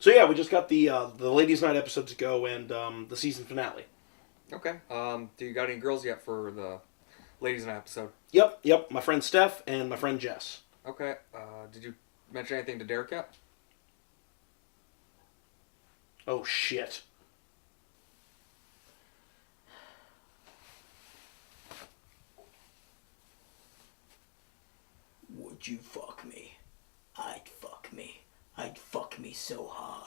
So yeah, we just got the ladies' night episode to go and the season finale. Okay. Do you got any girls yet for the ladies' night episode? Yep. My friend Steph and my friend Jess. Okay. Did you mention anything to Derek yet? Oh shit. Would you fuck me? I'd fuck me. I'd fuck me so hard.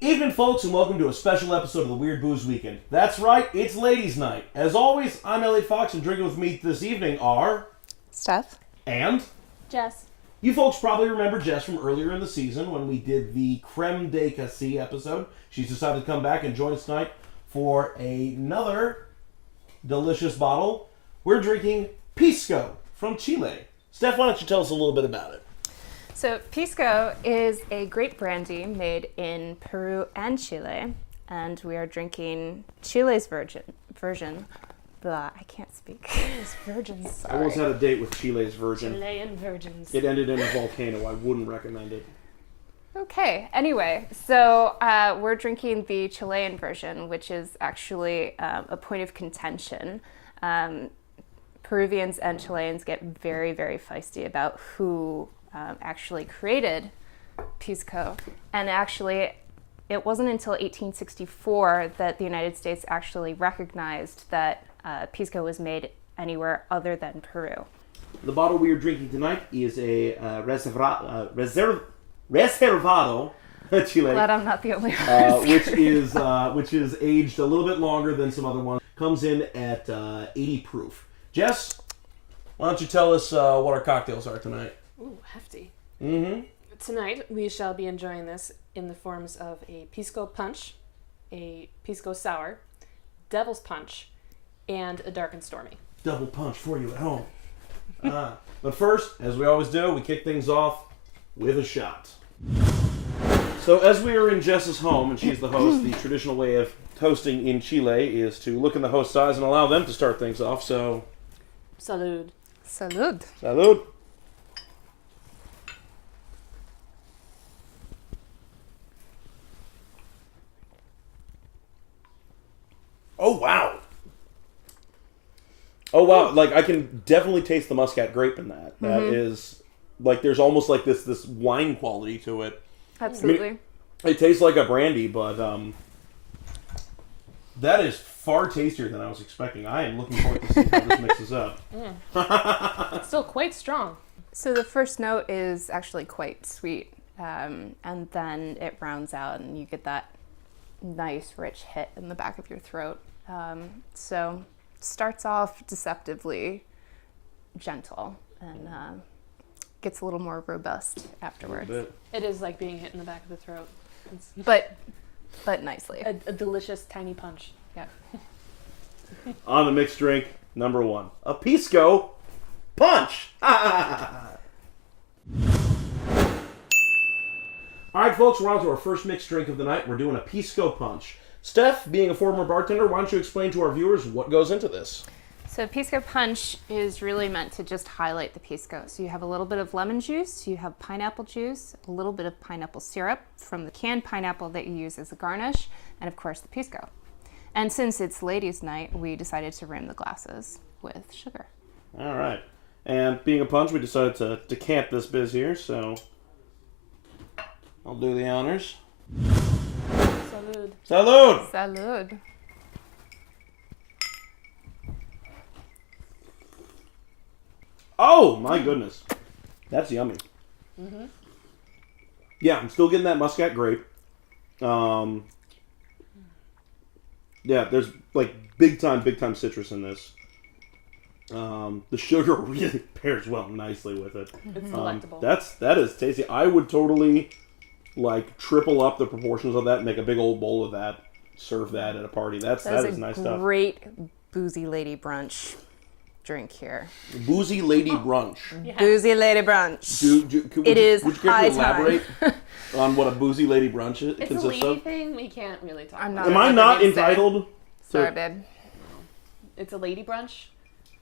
Evening, folks, and welcome to a special episode of the Weird Booze Weekend. That's right, it's ladies' night. As always, I'm Elliot Fox, and drinking with me this evening are... Steph. And... Jess. You folks probably remember Jess from earlier in the season when we did the Creme de Cassis episode. She's decided to come back and join us tonight for another delicious bottle. We're drinking Pisco from Chile. Steph, why don't you tell us a little bit about it? So Pisco is a grape brandy made in Peru and Chile, and we are drinking Chile's version. Blah, I can't speak. Chile's virgin, I sorry. almost had a date with Chile's Virgin. Chilean virgins. It ended in a volcano. I wouldn't recommend it. Okay, anyway, so we're drinking the Chilean version, which is actually a point of contention. Peruvians and Chileans get very, very feisty about who actually created Pisco. And actually, it wasn't until 1864 that the United States actually recognized that Pisco was made anywhere other than Peru. The bottle we are drinking tonight is a Reservado Chile. Glad I'm not the only one. which is aged a little bit longer than some other ones. Comes in at 80 proof. Jess, why don't you tell us what our cocktails are tonight? Ooh, hefty. Mm-hmm. Tonight, we shall be enjoying this in the forms of a Pisco Punch, a Pisco Sour, Devil's Punch, and a Dark and Stormy. Double punch for you at home. But first, as we always do, we kick things off with a shot. So as we are in Jess's home, and she's the host, the traditional way of hosting in Chile is to look in the host's eyes and allow them to start things off, so... Salud. Salud. Salud. Oh, wow. Oh, wow. Like, I can definitely taste the Muscat grape in that. That is, like, there's almost like this wine quality to it. Absolutely. I mean, it tastes like a brandy, but that is far tastier than I was expecting. I am looking forward to seeing how this mixes up. It's still quite strong. So the first note is actually quite sweet, and then it rounds out and you get that nice rich hit in the back of your throat. So starts off deceptively gentle and gets a little more robust afterwards. It is like being hit in the back of the throat. It's But nicely. a delicious tiny punch. Yeah. On the mixed drink, number one, a Pisco Punch. All right, folks, we're on to our first mixed drink of the night. We're doing a Pisco Punch. Steph, being a former bartender, why don't you explain to our viewers what goes into this? So Pisco Punch is really meant to just highlight the Pisco. So you have a little bit of lemon juice, you have pineapple juice, a little bit of pineapple syrup from the canned pineapple that you use as a garnish, and of course the Pisco. And since it's ladies' night, we decided to rim the glasses with sugar. All right. And being a punch, we decided to decant this biz here, so I'll do the honors. Salud. Salud! Salud. Oh, my goodness. That's yummy. Mm-hmm. Yeah, I'm still getting that Muscat grape. Yeah, there's like big time citrus in this. The sugar really pairs well nicely with it. It's delectable. That is tasty. I would totally like triple up the proportions of that and make a big old bowl of that. Serve that at a party. That is nice stuff. Great boozy lady brunch drink here. Boozy lady brunch. Yeah. Boozy lady brunch. Would you high elaborate on what a boozy lady brunch It's a consists lady of? thing. We can't really talk I'm about not- it. Am I not entitled? Sorry, babe. It's a lady brunch,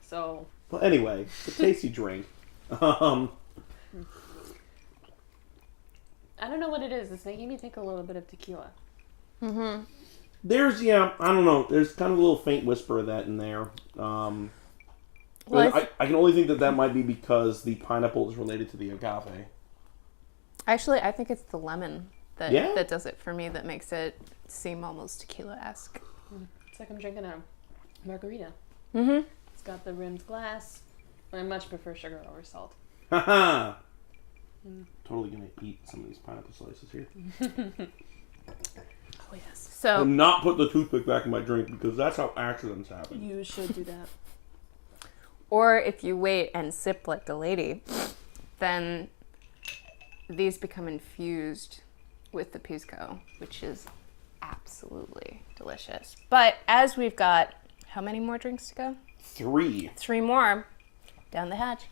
so. Well, anyway, it's a tasty drink. I don't know what it is. It's making me think a little bit of tequila. Mm-hmm. There's, I don't know. There's kind of a little faint whisper of that in there. Well, I can only think that might be because the pineapple is related to the agave. Actually, I think it's the lemon that Yeah? that does it for me. That makes it seem almost tequila-esque. It's like I'm drinking a margarita. Mm-hmm. It's got the rimmed glass. I much prefer sugar over salt. Haha! Totally gonna eat some of these pineapple slices here. Oh, yes. So And not put the toothpick back in my drink because that's how accidents happen. You should do that. or if you wait and sip like a lady, then these become infused with the pisco, which is absolutely delicious. But as we've got, how many more drinks to go? 3. 3 more down the hatch.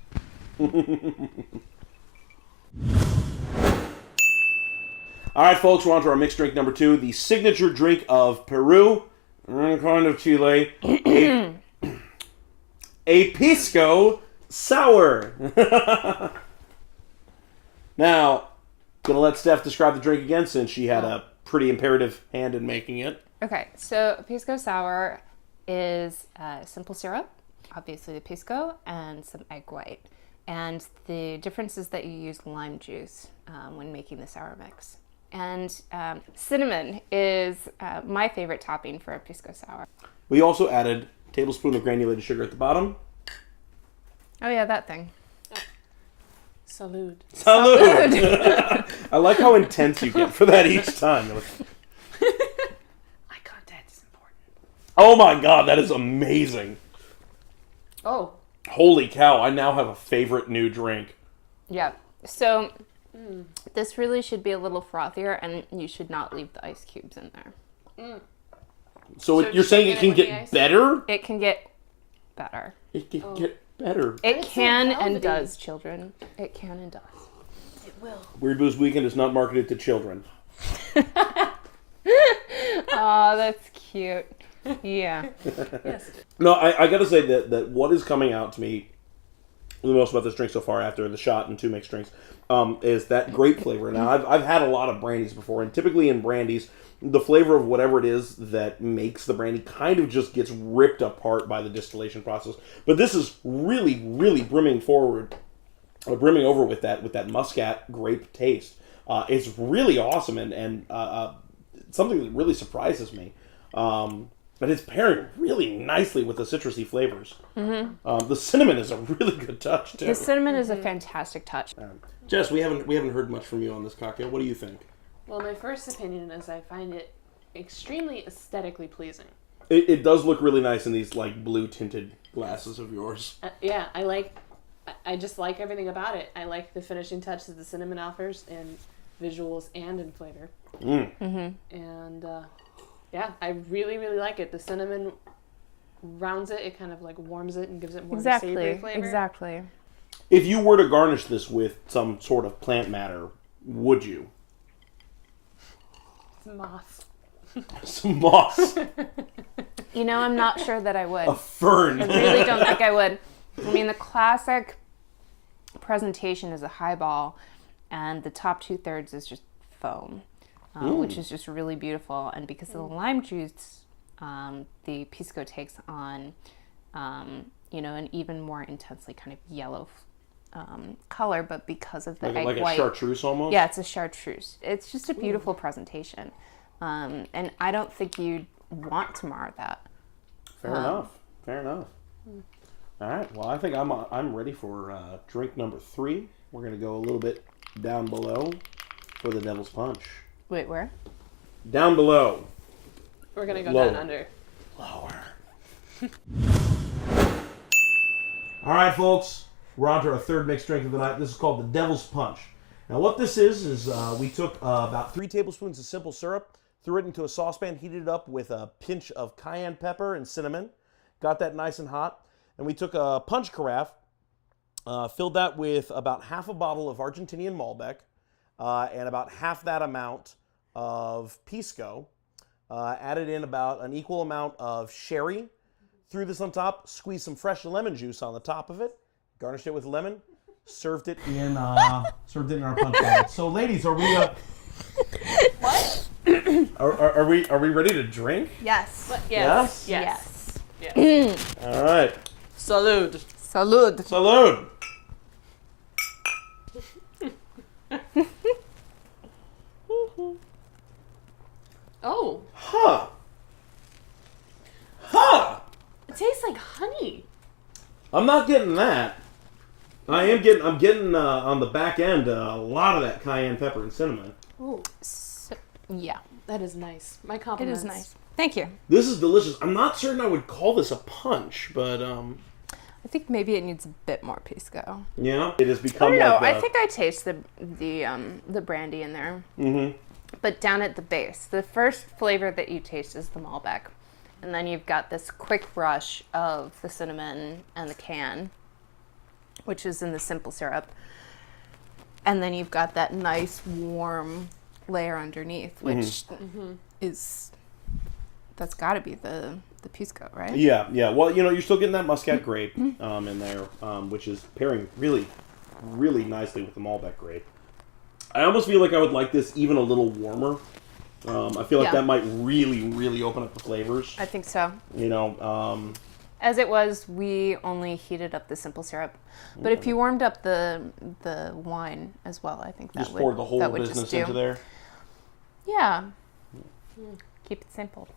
All right, folks, we're on to our mixed drink number 2, the signature drink of Peru, and kind of Chile, a Pisco Sour. Now, gonna let Steph describe the drink again since she had a pretty imperative hand in making it. Okay, so Pisco Sour is simple syrup, obviously the pisco, and some egg white. And the difference is that you use lime juice when making the sour mix. And cinnamon is my favorite topping for a Pisco Sour. We also added a tablespoon of granulated sugar at the bottom. Oh yeah, that thing. Salud. Salud! I like how intense you get for that each time. You're like, Eye contact is important. oh my god, that is amazing. Oh. Holy cow, I now have a favorite new drink. Yeah, so this really should be a little frothier, and you should not leave the ice cubes in there. So, So you're saying it shaking can it with the get ice? better? It can get better. It can get better. It It's so can and velvety. does, children. It can and does. It will. Weird Booze Weekend is not marketed to children. Oh, that's cute. Yeah. Yes. No, I gotta say that what is coming out to me the most about this drink so far after the shot and 2 mixed drinks is that grape flavor. Now, I've had a lot of brandies before, and typically in brandies, the flavor of whatever it is that makes the brandy kind of just gets ripped apart by the distillation process. But this is really, really brimming over with that muscat grape taste. It's really awesome and something that really surprises me. But it's pairing really nicely with the citrusy flavors. Mm-hmm. The cinnamon is a really good touch too. The cinnamon is a fantastic touch. Jess, we haven't heard much from you on this cocktail. What do you think? Well, my first opinion is I find it extremely aesthetically pleasing. It does look really nice in these like blue tinted glasses of yours. Yeah, I just like everything about it. I like the finishing touch that the cinnamon offers in visuals and in flavor. And yeah, I really, really like it. The cinnamon rounds it. It kind of like warms it and gives it more of a savory flavor. Exactly. If you were to garnish this with some sort of plant matter, would you? Moss. Some moss. You know, I'm not sure that I would. A fern. I really don't think I would. I mean, the classic presentation is a highball, and the top 2/3 is just foam, which is just really beautiful. And because of the lime juice, the pisco takes on, an even more intensely kind of yellow color, but because of the egg like white. a chartreuse almost? Yeah, it's a chartreuse. It's just a beautiful presentation. And I don't think you'd want to mar that. Fair enough. All right. Well, I think I'm ready for drink number 3. We're gonna go a little bit down below for the Devil's Punch. Wait, where? Down below. We're going to go Lower. down under. Lower. All right, folks. We're on to our 3rd mixed drink of the night. This is called the Devil's Punch. Now, what this is we took about 3 tablespoons of simple syrup, threw it into a saucepan, heated it up with a pinch of cayenne pepper and cinnamon, got that nice and hot, and we took a punch carafe, filled that with about half a bottle of Argentinian Malbec, and about half that amount of Pisco, added in about an equal amount of sherry, Threw this on top, squeezed some fresh lemon juice on the top of it, garnished it with lemon, served it in our punch bottle. So, ladies, are we What? are we ready to drink? Yes. Yes? Yes. All right. Salud. Salud. Salud. Oh, Huh. it tastes like honey. I'm not getting that. I'm getting on the back end a lot of that cayenne pepper and cinnamon. Oh, Yeah, that is nice. My it compliments. is nice. Thank you. This is delicious. I'm not certain I would call this a punch, but I think maybe it needs a bit more pisco. yeah, it has I become don't know. like I think I taste the brandy in there. Mm-hmm. But down at the base, the first flavor that you taste is the Malbec. And then you've got this quick rush of the cinnamon and the cayenne, which is in the simple syrup. And then you've got that nice warm layer underneath, which is, that's got to be the pisco, right? Yeah. Well, you're still getting that Muscat grape in there, which is pairing really, really nicely with the Malbec grape. I almost feel like I would like this even a little warmer. I feel like Yeah. that might really, really open up the flavors. I think so. As it was, we only heated up the simple syrup. But if you warmed up the wine as well, I think that just would pour the whole that would business just do. into there. Yeah. Keep it simple.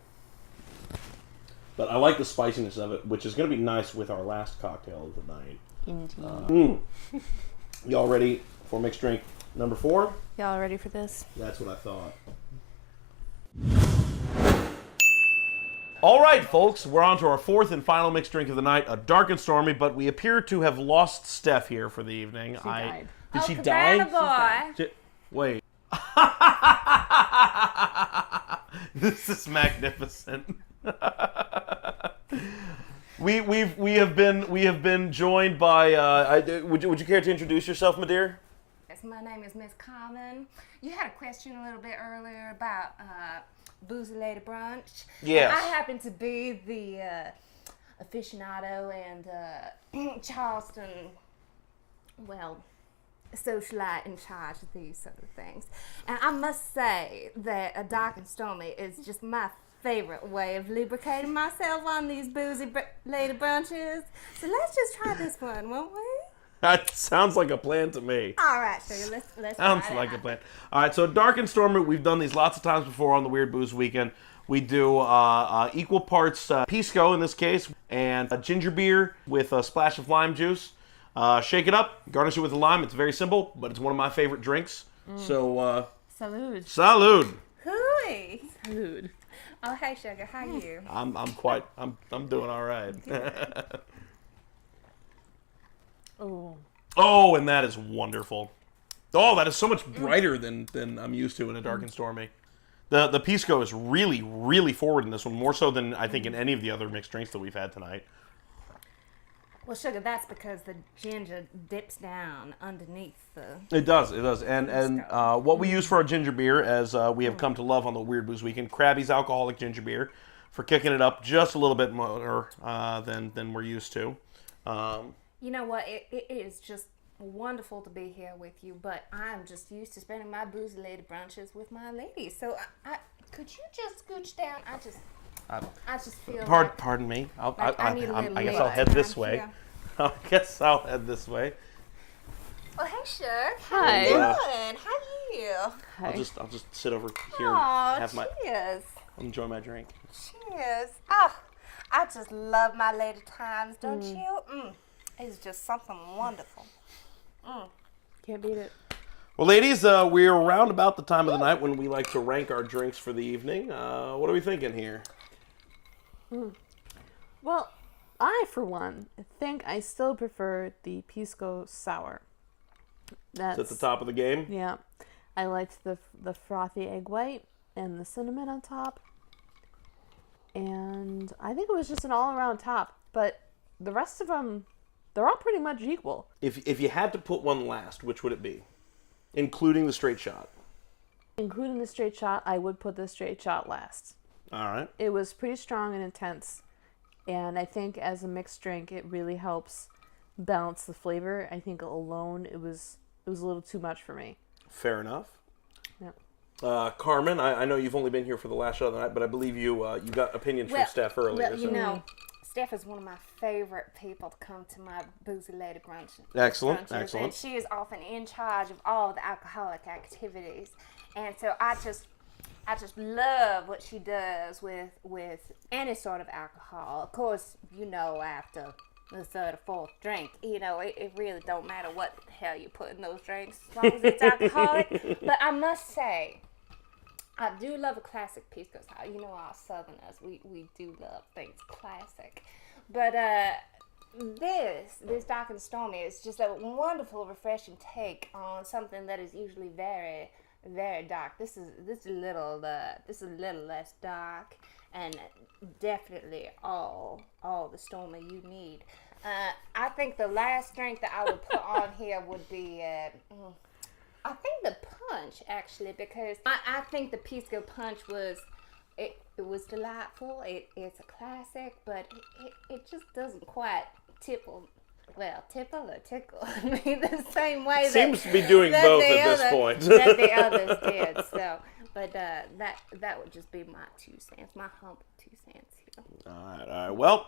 But I like the spiciness of it, which is going to be nice with our last cocktail of the night. Indeed. Y'all ready for mixed drink number 4? Y'all ready for this? That's what I thought. All right, folks, we're on to our 4th and final mixed drink of the night, a Dark and Stormy, but we appear to have lost Steph here for the evening. She died. Did she die? Boy. Wait. This is magnificent. we have been joined by. Would you care to introduce yourself, my dear? Yes, my name is Miss Common. You had a question a little bit earlier about Boozy Lady Brunch. Yes. I happen to be the aficionado and Charleston, well, socialite in charge of these sort of things. And I must say that a Dark and Stormy is just my favorite way of lubricating myself on these lady brunches. So let's just try this one, won't we? That sounds like a plan to me. All right, sugar, let's Sounds try it like a out. plan. All right, so Dark and Stormy, we've done these lots of times before on the Weird Booze Weekend. We do equal parts Pisco in this case, and a ginger beer with a splash of lime juice. Shake it up, garnish it with a lime. It's very simple, but it's one of my favorite drinks. So, Salud. salud. Hooey. Salud. Oh, hey, sugar, how you? I'm doing all right. Oh. Oh, and that is wonderful. Oh, that is so much brighter than I'm used to in a Dark and Stormy. The Pisco is really, really forward in this one, more so than I think in any of the other mixed drinks that we've had tonight. Well, sugar, that's because the ginger dips down underneath the... It does. And what we use for our ginger beer, as we have come to love on the Weird Booze Weekend, Krabby's alcoholic ginger beer, for kicking it up just a little bit more than we're used to. You know what? It is just wonderful to be here with you, but I'm just used to spending my boozy lady brunches with my ladies. So, I could you just scooch down? I just feel like Pardon me. I need a little I guess I'll head this way. Yeah. I guess I'll head this way. Oh, hey, Sugar. Hi. How you doing? How are you? Hi. I'll just sit over here Aw, and have cheers. enjoy my drink. Cheers. Oh, I just love my lady times, don't you? It's just something wonderful. Can't beat it. Well, ladies, we're around about the time of the night when we like to rank our drinks for the evening. What are we thinking here? Well, I, for one, think I still prefer the Pisco Sour. That's It's at the top of the game. Yeah. I liked the frothy egg white and the cinnamon on top. And I think it was just an all-around top. But the rest of them, they're all pretty much equal. If you had to put one last, which would it be? Including the straight shot. Including the straight shot, I would put the straight shot last. All right. It was pretty strong and intense. And I think as a mixed drink, it really helps balance the flavor. I think alone, it was a little too much for me. Fair enough. Yeah. Carmen, I know you've only been here for the last show of the night, but I believe you got opinions from Steph earlier. Well, you know, Steph is one of my favorite people to come to my Boozy Lady Brunch. Excellent, brunches, excellent. And she is often in charge of all the alcoholic activities. And so I just love what she does with any sort of alcohol. Of course, you know, after the third or fourth drink, you know, it really don't matter what the hell you put in those drinks as long as it's alcoholic. But I must say, I do love a classic Pisco Sour. You know, our Southerners, we do love things classic. But this Dark and Stormy is just a wonderful, refreshing take on something that is usually very, very dark. This is a little less dark, and definitely all the Stormy you need. I think the last drink that I would put on here would be. I think the punch, actually, because I think the Pisco Punch was delightful. It's a classic, but it just doesn't quite tickle or tickle me the same way. Seems to be doing both at this point. That the others did. So, but that would just be my 2 cents, my humble 2 cents here. All right. Well,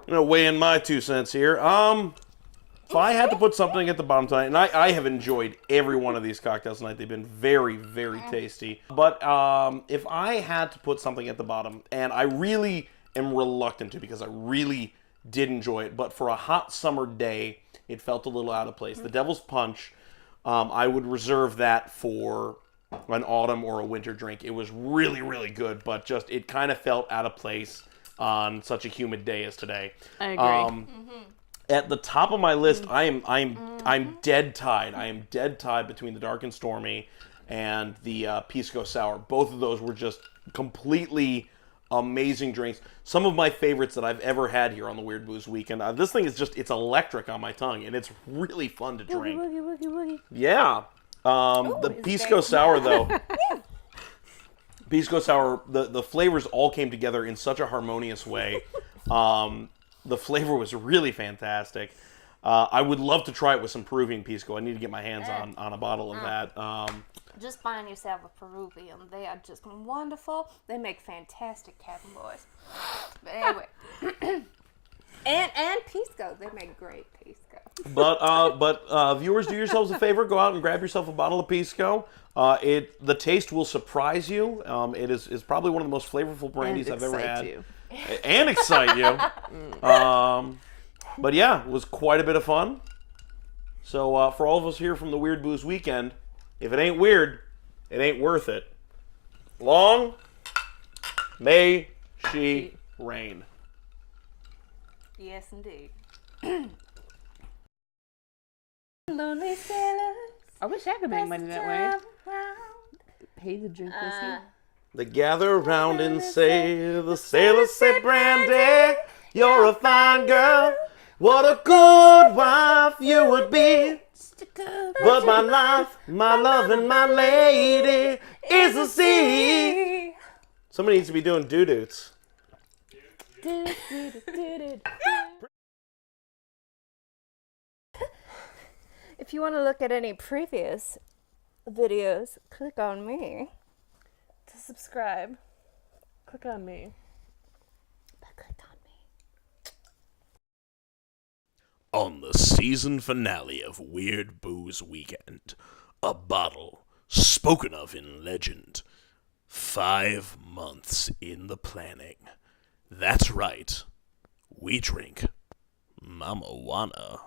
I'm gonna weigh in my 2 cents here. If I had to put something at the bottom tonight, and I have enjoyed every one of these cocktails tonight, they've been very, very tasty. But if I had to put something at the bottom, and I really am reluctant to because I really did enjoy it, but for a hot summer day, it felt a little out of place. The Devil's Punch, I would reserve that for an autumn or a winter drink. It was really, really good, but just it kind of felt out of place on such a humid day as today. I agree. At the top of my list, I'm dead tied. I am dead tied between the Dark and Stormy and the Pisco Sour. Both of those were just completely amazing drinks. Some of my favorites that I've ever had here on the Weird Booze Weekend. This thing is it's electric on my tongue, and it's really fun to drink. Woogie. Yeah. The Pisco Sour, though. Pisco Sour, the flavors all came together in such a harmonious way. The flavor was really fantastic. I would love to try it with some Peruvian Pisco. I need to get my hands on a bottle of that. Just find yourself a Peruvian. They are just wonderful. They make fantastic cabin boys. But anyway. and Pisco. They make great Pisco. But viewers, do yourselves a favor. Go out and grab yourself a bottle of Pisco. The taste will surprise you. It is probably one of the most flavorful brandies I've ever had. And excite you. But yeah, it was quite a bit of fun. So for all of us here from the Weird Booze Weekend, if it ain't weird, it ain't worth it. Long may she reign. Yes, indeed. Lonely sailors. I wish I could make money that way. Pay to drink this here. They gather around and say, the sailors say, Brandy, you're a fine girl. What a good wife you would be. But my life, my love, and my lady is the sea. Somebody needs to be doing doo-doots. If you want to look at any previous videos, click on me to subscribe. Click on me. Click on me. On the season finale of Weird Booze Weekend, a bottle spoken of in legend. 5 months in the planning. That's right. We drink Mama Juana.